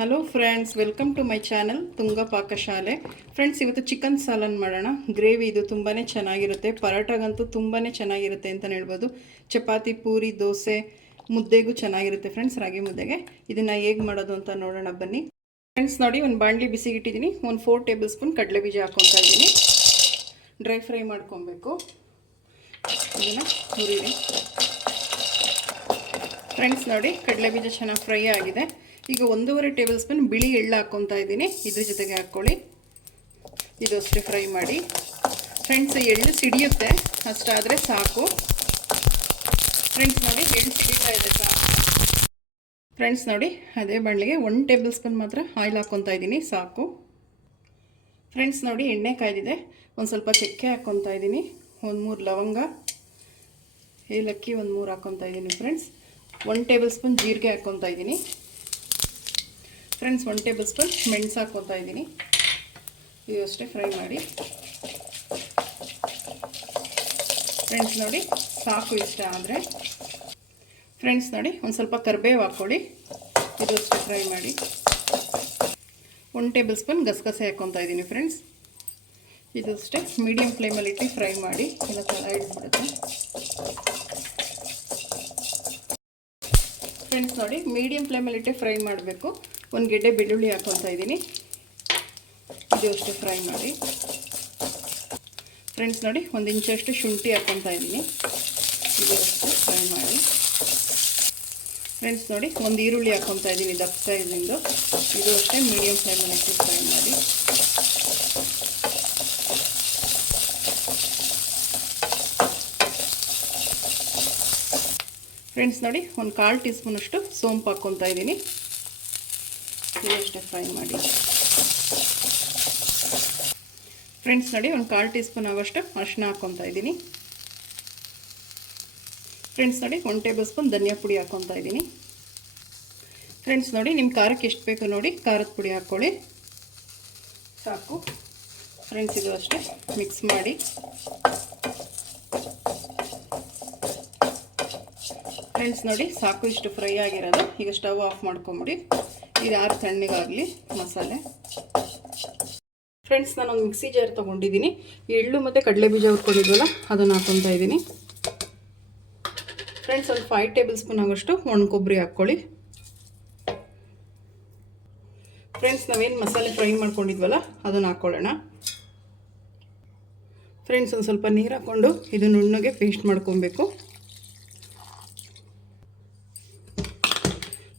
Hello friends, welcome to my channel Tunga Pakashale. Friends, ಇವತ್ತು chicken salan ಮಾಡೋಣ. Gravy ಇದು ತುಂಬಾ ಚೆನ್ನಾಗಿರುತ್ತೆ. ಪರೋಟಾಗಂತೂ ತುಂಬಾ ಚೆನ್ನಾಗಿರುತ್ತೆ ಅಂತಲೇ ಹೇಳ್ಬೋದು. ಚಪಾತಿ, ಪೂರಿ, ದೋಸೆ, ಮುದ್ದೆಗೂ ಚೆನ್ನಾಗಿರುತ್ತೆ ಫ್ರೆಂಡ್ಸ್. ರಾಗಿ ಮುದ್ದೆಗೆ ಇದನ್ನು ಹೇಗೆ ಮಾಡೋದು ಅಂತ ನೋಡೋಣ ಬನ್ನಿ. ಫ್ರೆಂಡ್ಸ್ ನೋಡಿ, ಒಂದು ಬಾಣಲಿ ಬಿಸಿಗಿಟ್ಟಿದ್ದೀನಿ. ಒಂದು 4 ಟೇಬಲ್ ಸ್ಪೂನ್ ಕಡಲೆ ಬೀಜ ಹಾಕ್ಕೊತಾ ಇದ್ದೀನಿ. ಡ್ರೈ ಫ್ರೈ ಮಾಡ್ಕೊಬೇಕು. ಇದನ್ನು ಹುರಿರಿ ಫ್ರೆಂಡ್ಸ್. ನೋಡಿ, ಕಡಲೆ ಬೀಜ ಚೆನ್ನಾಗಿ ಫ್ರೈ ಆಗಿದೆ. ಈಗ 1.5 ಟೇಬಲ್ ಸ್ಪೂನ್ ಬಿಳಿ ಎಳ್ಳು ಹಾಕ್ಕೊತಾ ಇದ್ದೀನಿ. ಇದ್ರ ಜೊತೆಗೆ ಹಾಕ್ಕೊಳ್ಳಿ. ಇದು ಅಷ್ಟೇ ಫ್ರೈ ಮಾಡಿ ಫ್ರೆಂಡ್ಸ್. ಎಳ್ಳು ಸಿಡಿಯುತ್ತೆ, ಅಷ್ಟಾದರೆ ಸಾಕು ಫ್ರೆಂಡ್ಸ್. ನೋಡಿ, ಎಳ್ಳು ಸಿಡಿತಾ ಇದೆ ಸಾಕು ಫ್ರೆಂಡ್ಸ್. ನೋಡಿ, ಅದೇ ಬಾಣಲಿಗೆ 1 ಟೇಬಲ್ ಸ್ಪೂನ್ ಮಾತ್ರ ಆಯಿಲ್ ಹಾಕ್ಕೊತಾ ಇದ್ದೀನಿ, ಸಾಕು ಫ್ರೆಂಡ್ಸ್. ನೋಡಿ, ಎಣ್ಣೆ ಕಾಯ್ದಿದೆ. ಒಂದು ಸ್ವಲ್ಪ ಚಕ್ಕೆ ಹಾಕ್ಕೊತಾ ಇದ್ದೀನಿ. 1-3 ಲವಂಗ, ಏಲಕ್ಕಿ 1-3 ಹಾಕ್ಕೊತಾ ಇದ್ದೀನಿ ಫ್ರೆಂಡ್ಸ್. 1 ಟೇಬಲ್ ಸ್ಪೂನ್ ಜೀರಿಗೆ ಹಾಕ್ಕೊತಾ ಇದ್ದೀನಿ ಫ್ರೆಂಡ್ಸ್. 1 ಟೇಬಲ್ ಸ್ಪೂನ್ ಮೆಣಸು ಹಾಕ್ಕೊತಾ ಇದ್ದೀನಿ. ಇದು ಅಷ್ಟೇ ಫ್ರೈ ಮಾಡಿ ಫ್ರೆಂಡ್ಸ್. ನೋಡಿ, ಸಾಕು ಇಷ್ಟ ಆದರೆ ಫ್ರೆಂಡ್ಸ್. ನೋಡಿ, ಒಂದು ಸ್ವಲ್ಪ ಕರಿಬೇವು ಹಾಕ್ಕೊಳ್ಳಿ. ಇದು ಅಷ್ಟೇ ಫ್ರೈ ಮಾಡಿ. 1 ಟೇಬಲ್ ಸ್ಪೂನ್ ಗಸಗಸೆ ಹಾಕ್ಕೊತಾ ಇದ್ದೀನಿ ಫ್ರೆಂಡ್ಸ್. ಇದು ಅಷ್ಟೇ ಮೀಡಿಯಮ್ ಫ್ಲೇಮಲ್ಲಿಟ್ಟು ಫ್ರೈ ಮಾಡಿ. ಎಲ್ಲ ಚೆನ್ನಾಗಿ ಹಿಡಿದ್ಬಿಡುತ್ತೆ ಫ್ರೆಂಡ್ಸ್. ನೋಡಿ, ಮೀಡಿಯಮ್ ಫ್ಲೇಮಲ್ಲಿಟ್ಟು ಫ್ರೈ ಮಾಡಬೇಕು. 1 ಗೆಡ್ಡೆ ಬೆಳ್ಳುಳ್ಳಿ ಹಾಕ್ಕೊತಾ ಇದ್ದೀನಿ. ಇದು ಅಷ್ಟೇ ಫ್ರೈ ಮಾಡಿ ಫ್ರೆಂಡ್ಸ್. ನೋಡಿ, 1 ಇಂಚಷ್ಟು ಶುಂಠಿ ಹಾಕ್ಕೊತಾ ಇದ್ದೀನಿ. ಇದು ಅಷ್ಟೇ ಫ್ರೈ ಮಾಡಿ ಫ್ರೆಂಡ್ಸ್. ನೋಡಿ, 1 ಈರುಳ್ಳಿ ಹಾಕ್ಕೊತಾ ಇದ್ದೀನಿ ದಪ್ಪ ಸೈಜಿಂದು. ಇದು ಅಷ್ಟೇ ಮೀಡಿಯಮ್ ಫ್ಲೇಮಲ್ಲಿಟ್ಟು ಫ್ರೈ ಮಾಡಿ ಫ್ರೆಂಡ್ಸ್. ನೋಡಿ, 1/4 ಟೀ ಸ್ಪೂನಷ್ಟು ಸೋಂಪು ಹಾಕ್ಕೊತಾ ಇದ್ದೀನಿ. ಇದಷ್ಟೇ ಫ್ರೈ ಮಾಡಿ ಫ್ರೆಂಡ್ಸ್. ನೋಡಿ, 1/4 ಟೀ ಸ್ಪೂನ್ ಆಗೋಷ್ಟು ಅರಿಶಿನ ಹಾಕ್ಕೊತಾ ಇದ್ದೀನಿ ಫ್ರೆಂಡ್ಸ್. ನೋಡಿ, 1 ಟೇಬಲ್ ಸ್ಪೂನ್ ಧನಿಯಾ ಪುಡಿ ಹಾಕ್ಕೊತಾ ಇದ್ದೀನಿ ಫ್ರೆಂಡ್ಸ್. ನೋಡಿ, ನಿಮ್ಮ ಖಾರಕ್ಕೆ ಎಷ್ಟು ಬೇಕು ನೋಡಿ ಖಾರದ ಪುಡಿ ಹಾಕ್ಕೊಳ್ಳಿ, ಸಾಕು ಫ್ರೆಂಡ್ಸ್. ಇದು ಅಷ್ಟೇ ಮಿಕ್ಸ್ ಮಾಡಿ ಫ್ರೆಂಡ್ಸ್. ನೋಡಿ, ಸಾಕು ಇಷ್ಟು ಫ್ರೈ ಆಗಿರೋದು. ಈಗ ಸ್ಟವ್ ಆಫ್ ಮಾಡ್ಕೊಂಬಿಡಿ. ಇದು ಯಾರು ತಣ್ಣಗಾಗಲಿ ಮಸಾಲೆ ಫ್ರೆಂಡ್ಸ್. ನಾನೊಂದು ಮಿಕ್ಸಿ ಜಾರ್ ತೊಗೊಂಡಿದ್ದೀನಿ. ಎಳ್ಳು ಮತ್ತು ಕಡಲೆ ಬೀಜ ಹುರ್ಕೊಂಡಿದ್ವಲ್ಲ ಅದನ್ನು ಹಾಕ್ಕೊತಾ ಇದ್ದೀನಿ ಫ್ರೆಂಡ್ಸ್. ಒಂದು 5 ಟೇಬಲ್ ಸ್ಪೂನ್ ಆಗೋಷ್ಟು ಒಣ ಕೊಬ್ಬರಿ ಹಾಕ್ಕೊಳ್ಳಿ ಫ್ರೆಂಡ್ಸ್. ನಾವೇನು ಮಸಾಲೆ ಫ್ರೈ ಮಾಡ್ಕೊಂಡಿದ್ವಲ್ಲ ಅದನ್ನು ಹಾಕ್ಕೊಳ್ಳೋಣ ಫ್ರೆಂಡ್ಸ್. ಒಂದು ಸ್ವಲ್ಪ ನೀರು ಹಾಕ್ಕೊಂಡು ಇದು ನುಣ್ಣಗೆ ಪೇಸ್ಟ್ ಮಾಡ್ಕೊಬೇಕು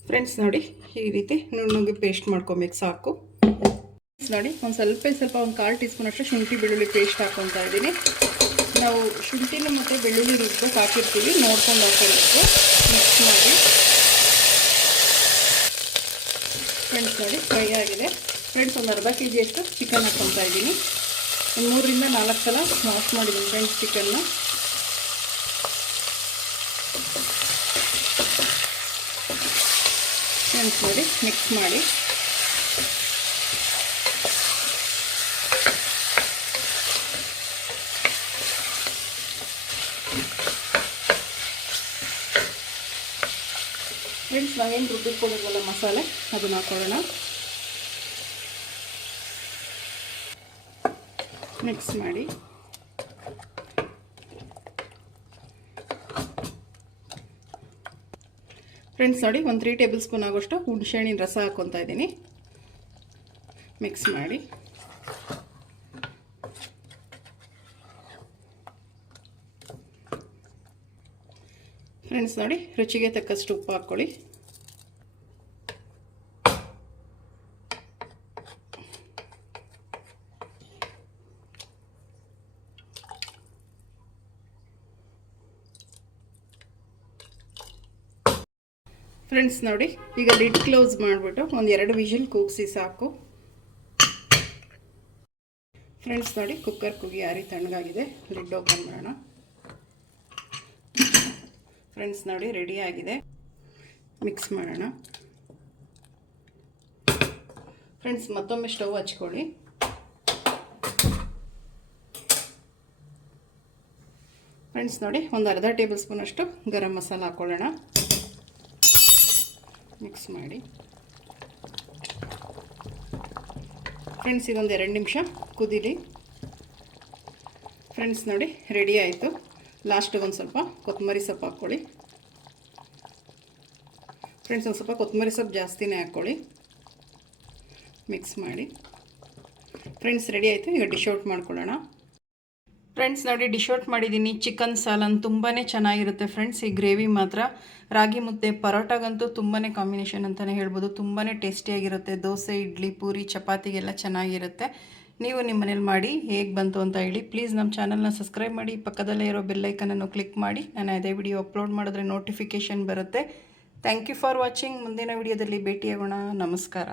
ಫ್ರೆಂಡ್ಸ್. ನೋಡಿ, ಈ ರೀತಿ ನುಣ್ಣಗೆ ಪೇಸ್ಟ್ ಮಾಡ್ಕೊಬೇಕು, ಸಾಕು ನೋಡಿ. ಒಂದು ಸ್ವಲ್ಪ 1/4 ಟೀ ಸ್ಪೂನ್ ಅಷ್ಟು ಶುಂಠಿ ಬೆಳ್ಳುಳ್ಳಿ ಪೇಸ್ಟ್ ಹಾಕ್ಕೊತಾ ಇದ್ದೀನಿ. ನಾವು ಶುಂಠಿನ ಮತ್ತು ಬೆಳ್ಳುಳ್ಳಿ ರುಬ್ಬೇಕು ಹಾಕಿರ್ತೀವಿ, ನೋಡ್ಕೊಂಡು ಹಾಕೋಬೇಕು. ಮಿಕ್ಸ್ ಮಾಡಿ ಫ್ರೆಂಡ್ಸ್. ನೋಡಿ, ಫ್ರೈ ಆಗಿದೆ ಫ್ರೆಂಡ್ಸ್. ಒಂದು ಅರ್ಧ kg ಅಷ್ಟು ಚಿಕನ್ ಹಾಕ್ಕೊತಾ ಇದ್ದೀನಿ. ಒಂದು 3ರಿಂದ 4 ಸಲ ವಾಶ್ ಮಾಡಿದ್ದೀನಿ ಫ್ರೆಂಡ್ಸ್ ಚಿಕನ್ನ. ಫ್ರೆಂಡ್ಸ್. ನೋಡಿ, ಮಿಕ್ಸ್ ಮಾಡಿ ಫ್ರೆಂಡ್ಸ್. ನಾವೇನು ರುಬ್ಬಿಟ್ಕೊಂಡಿದ್ವಲ್ಲ ಮಸಾಲೆ ಅದನ್ನು ಹಾಕೊಳ್ಳೋಣ. ಮಿಕ್ಸ್ ಮಾಡಿ ಫ್ರೆಂಡ್ಸ್. ನೋಡಿ, ಒಂದು 3 ಟೇಬಲ್ ಸ್ಪೂನ್ ಆಗೋಷ್ಟು ಹುಣಸೆಹಣ್ಣಿನ ರಸ ಹಾಕ್ಕೊತಾ ಇದ್ದೀನಿ. ಮಿಕ್ಸ್ ಮಾಡಿ ಫ್ರೆಂಡ್ಸ್. ನೋಡಿ, ರುಚಿಗೆ ತಕ್ಕಷ್ಟು ಉಪ್ಪು ಹಾಕ್ಕೊಳ್ಳಿ. ಫ್ರೆಂಡ್ಸ್. ನೋಡಿ, ಈಗ ಲಿಡ್ ಕ್ಲೋಸ್ ಮಾಡಿಬಿಟ್ಟು ಒಂದು 2 ವಿಷಲ್ ಕೂಗಿಸಿ ಸಾಕು ಫ್ರೆಂಡ್ಸ್. ನೋಡಿ, ಕುಕ್ಕರ್ ಕೂಗಿ ಯಾರಿ ತಣ್ಣಗಾಗಿದೆ. ಲಿಡ್ ಓಪನ್ ಮಾಡೋಣ ಫ್ರೆಂಡ್ಸ್. ನೋಡಿ, ರೆಡಿ ಆಗಿದೆ. ಮಿಕ್ಸ್ ಮಾಡೋಣ ಫ್ರೆಂಡ್ಸ್. ಮತ್ತೊಮ್ಮೆ ಸ್ಟವ್ ಹಚ್ಕೊಳ್ಳಿ ಫ್ರೆಂಡ್ಸ್. ನೋಡಿ, ಒಂದು ಅರ್ಧ ಟೇಬಲ್ ಸ್ಪೂನ್ ಅಷ್ಟು ಗರಂ ಮಸಾಲ ಹಾಕ್ಕೊಳ್ಳೋಣ. ಮಿಕ್ಸ್ ಮಾಡಿ ಫ್ರೆಂಡ್ಸ್ ಇದೊಂದು 2 ನಿಮಿಷ ಕುದೀಲಿ. ಫ್ರೆಂಡ್ಸ್ ನೋಡಿ ರೆಡಿ ಆಯಿತು. ಲಾಸ್ಟಿಗೆ ಒಂದು ಸ್ವಲ್ಪ ಕೊತ್ತಂಬರಿ ಸೊಪ್ಪು ಹಾಕ್ಕೊಳ್ಳಿ. ಫ್ರೆಂಡ್ಸ್ ಒಂದು ಸ್ವಲ್ಪ ಕೊತ್ತಂಬರಿ ಸೊಪ್ಪು ಜಾಸ್ತಿನೇ ಹಾಕ್ಕೊಳ್ಳಿ. ಮಿಕ್ಸ್ ಮಾಡಿ. ಫ್ರೆಂಡ್ಸ್ ರೆಡಿ ಆಯಿತು. ಈಗ ಡಿಶ್ ಔಟ್ ಮಾಡ್ಕೊಳ್ಳೋಣ. ಫ್ರೆಂಡ್ಸ್ ನೋಡಿ ಡಿಶ್ ಔಟ್ ಮಾಡಿದ್ದೀನಿ. ಚಿಕನ್ ಸಾಲನ್ ತುಂಬಾ ಚೆನ್ನಾಗಿರುತ್ತೆ ಫ್ರೆಂಡ್ಸ್. ಈ ಗ್ರೇವಿ ಮಾತ್ರ ರಾಗಿ ಮುದ್ದೆ ಪರೋಟಾಗಂತೂ ತುಂಬಾ ಕಾಂಬಿನೇಷನ್ ಅಂತಲೇ ಹೇಳ್ಬೋದು. ತುಂಬಾ ಟೇಸ್ಟಿಯಾಗಿರುತ್ತೆ. ದೋಸೆ, ಇಡ್ಲಿ, ಪೂರಿ, ಚಪಾತಿಗೆಲ್ಲ ಚೆನ್ನಾಗಿರುತ್ತೆ. ನೀವು ನಿಮ್ಮ ಮನೇಲಿ ಮಾಡಿ ಹೇಗೆ ಬಂತು ಅಂತ ಹೇಳಿ. ಪ್ಲೀಸ್ ನಮ್ಮ ಚಾನಲ್ನ ಸಬ್ಸ್ಕ್ರೈಬ್ ಮಾಡಿ, ಪಕ್ಕದಲ್ಲೇ ಇರೋ ಬೆಲ್ಲೈಕನನ್ನು ಕ್ಲಿಕ್ ಮಾಡಿ. ನಾನು ಅದೇ ವಿಡಿಯೋ ಅಪ್ಲೋಡ್ ಮಾಡಿದ್ರೆ ನೋಟಿಫಿಕೇಷನ್ ಬರುತ್ತೆ. Thank you for watching. ಮುಂದಿನ ವಿಡಿಯೋದಲ್ಲಿ ಭೇಟಿಯಾಗೋಣ. ನಮಸ್ಕಾರ.